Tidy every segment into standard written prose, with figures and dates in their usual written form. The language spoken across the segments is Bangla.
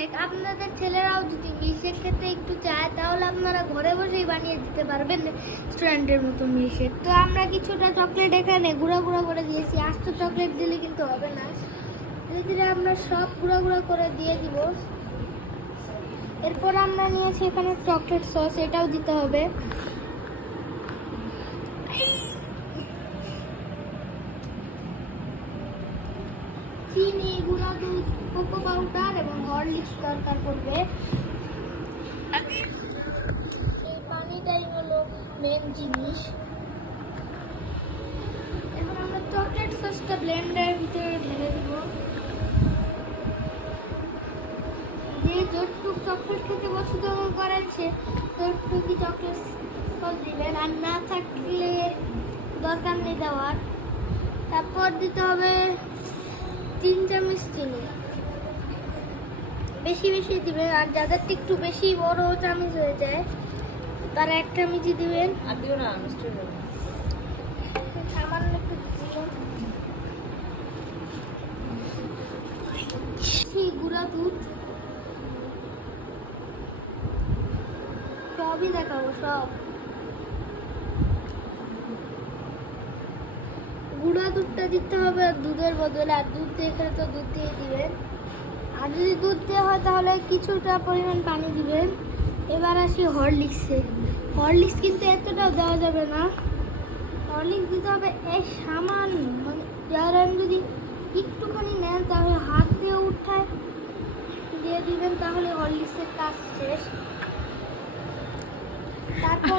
মিল্কশেক আপনাদের ছেলেরাও যদি মিল্কশেক খেতে একটু চায় তাহলে আপনারা ঘরে বসেই বানিয়ে দিতে পারবেন রেস্টুরেন্টের মতো মিল্কশেক। তো আমরা কিছুটা চকলেট এখানে গুঁড়া গুঁড়া করে দিয়েছি, আস্ত চকলেট দিলে কিন্তু হবে না। ধীরে ধীরে আমরা সব গুঁড়া গুঁড়া করে দিয়ে দিব। এরপর আমরা নিয়েছি এখানে চকলেট সস, এটাও দিতে হবে। চিনি, গুঁড়া দুধ, কোকো পাউডার এবং হরলিক্স দরকার পড়বে। এই পানিটাই হলো মেন জিনিস। এখন আমরা চকলেট সসটা ব্লেন্ডারের ভিতরে ঢেলে দিব। যে যতটুকু চকলেট খেতে পছন্দ করেন সে ততটুকুই চকলেট সস দিবেন, আর না থাকলে দরকার নেই দেওয়ার। তারপর দিতে হবে 3 চামচ চিনি, বেশি বেশি দিবেন। আর যাদের একটু বেশি বড় চামচ হয়ে যায় তারা 1 চামচই দিবেন। আর দিও না মিষ্টি সামান্য একটু দিবেন। গুঁড়া দুধ সবই দেখাবো, সব গুঁড়া দুধটা দিতে হবে দুধের বদলে। আর দুধ দিয়ে খেলে তো দুধ দিয়ে দিবেন, আর যদি দুধ দেওয়া হয় তাহলে কিছুটা পরিমাণ পানি দিবেন। এবার আসি হরলিক্সে। হরলিক্স কিন্তু এতটাও দেওয়া যাবে না, হরলিক্স দিতে হবে এই সামান্য, মানে যারা যদি একটুখানি নেন তাহলে হাত দিয়ে উঠায় দিয়ে দিবেন, তাহলে হরলিক্সের কাজ শেষ।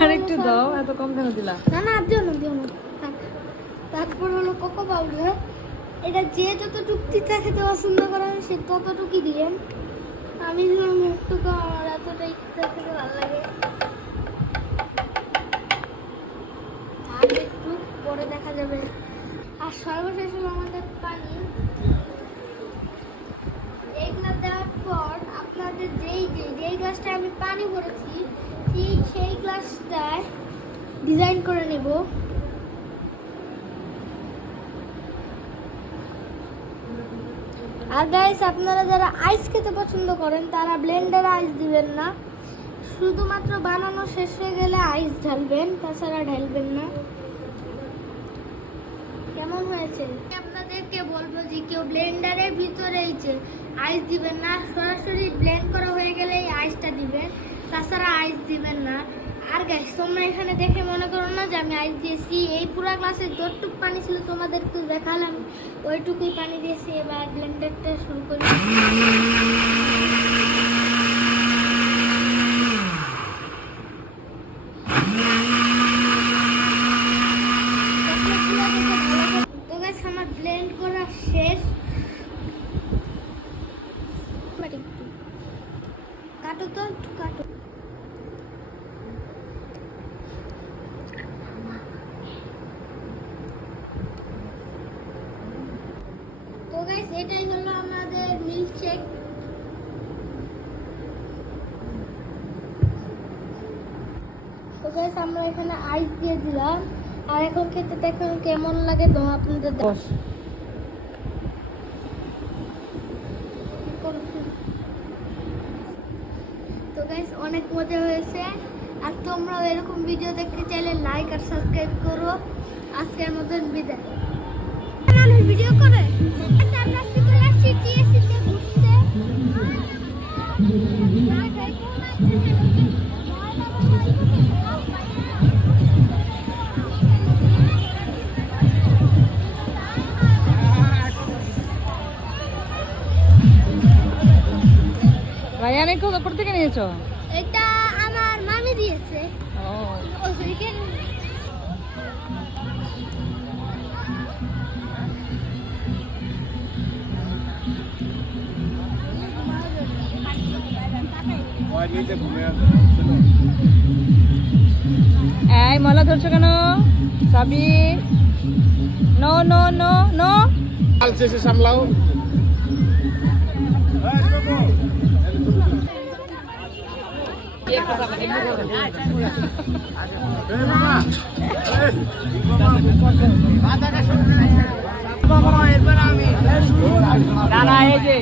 আর একটু দাও, এত কম কেন দিলা? না না, দিও না দিও না, থাক। তারপর হলো কোকো পাউডার। এটা যে যতটুকু তিতা খেতে পছন্দ করেন সে ততটুকুই দিবেন। আমি দিলাম একটু কম, আমার এতটাই তিতা খেতে ভালো লাগে। আর একটু পরে দেখা যাবে। আর সর্বশেষ হলো আমাদের পানি। এইগুলা দেওয়ার পর আপনাদের যেই গ্লাসটা আমি পানি ভরেছি ঠিক সেই গ্লাসটায় ডিজাইন করে নেব। আর গাইস, আপনারা যারা আইস খেতে পছন্দ করেন তারা ব্লেন্ডারে আইস দিবেন না, শুধুমাত্র বানানো শেষ হয়ে গেলে আইস ঢালবেন, তাছাড়া ঢালবেন না। কেমন হয়েছে? আপনাদেরকে বলবো যে কেউ ব্লেন্ডারের ভিতরে এই যে আইস দিবেন না, সরাসরি ব্লেন্ড করা হয়ে গেলে এই আইসটা দিবেন, তাছাড়া আইস দিবেন না। আর গাইস, তোমরা এখানে দেখে মনে করো না যে আমি আইস দিয়েছি। এই পুরা গ্লাসে যতটুকু পানি ছিল তোমাদেরকে দেখালাম, ওইটুকুই পানি দিয়েছি। এবার ব্লেন্ডারটা শুরু করি। তো গাইস, আমার ব্লেন্ড করা শেষ। কাটো তো, একটু কাটো। তো গাইস, এটাই হলো আমাদের মিল্কশেক। তো গাইস, আমরা এখানে আইস দিয়ে দিলাম। আর এখন খেতে দেখুন কেমন লাগে তো আপনাদের। তো গাইস, অনেক মজা হয়েছে। আর তোমরাও এরকম ভিডিও দেখতে চাইলে লাইক আর সাবস্ক্রাইব করো। আজকের মতন বিদায়। মানুষ ভিডিও করে আমরা চলে আসছি টিএসসিতে ঘুরতে। রায়ানে কোথা থেকে নিয়েছো? এটা আমার মামি দিয়েছে। এই মালা ধরছো কেন? Sabir, no no no no, কাল শেষে সামলাও। বাবা এরপর আমি দাঁড়া এই যে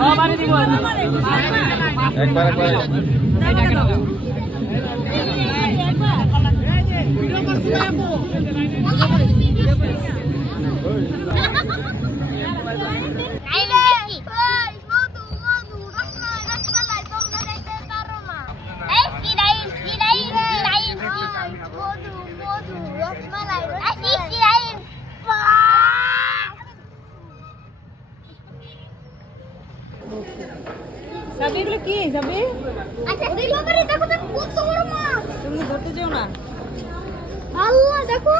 সবারই দিব একবার সাবি এগুলো কি সাবি আচ্ছা দেখো দেখো কত বড় মাছ তুমি ধরতে যেও না আল্লাহ দেখো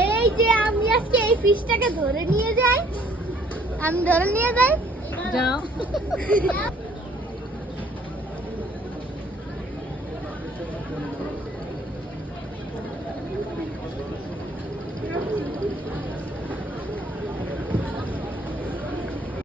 এই যে আমি আজকে এই ফিশটাকে ধরে নিয়ে যাই আমি ধরে নিয়ে যাই যাও